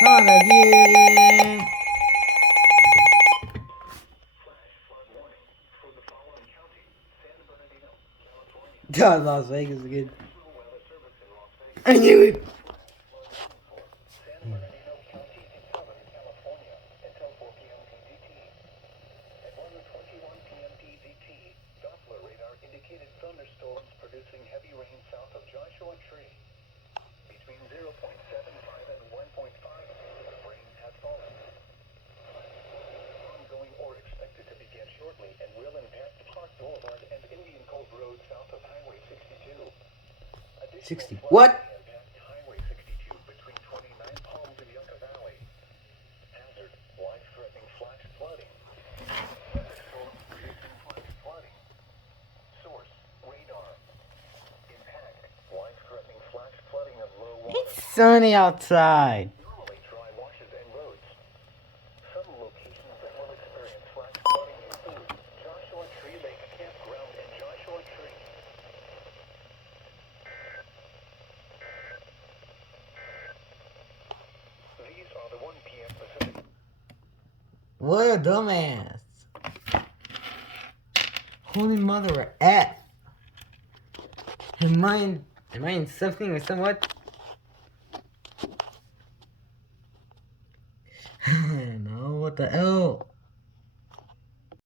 Not again. God, Las Vegas again. I knew it. What? It's sunny outside. What a dumbass. Holy mother of F. Am I in something or somewhat? No, what the hell?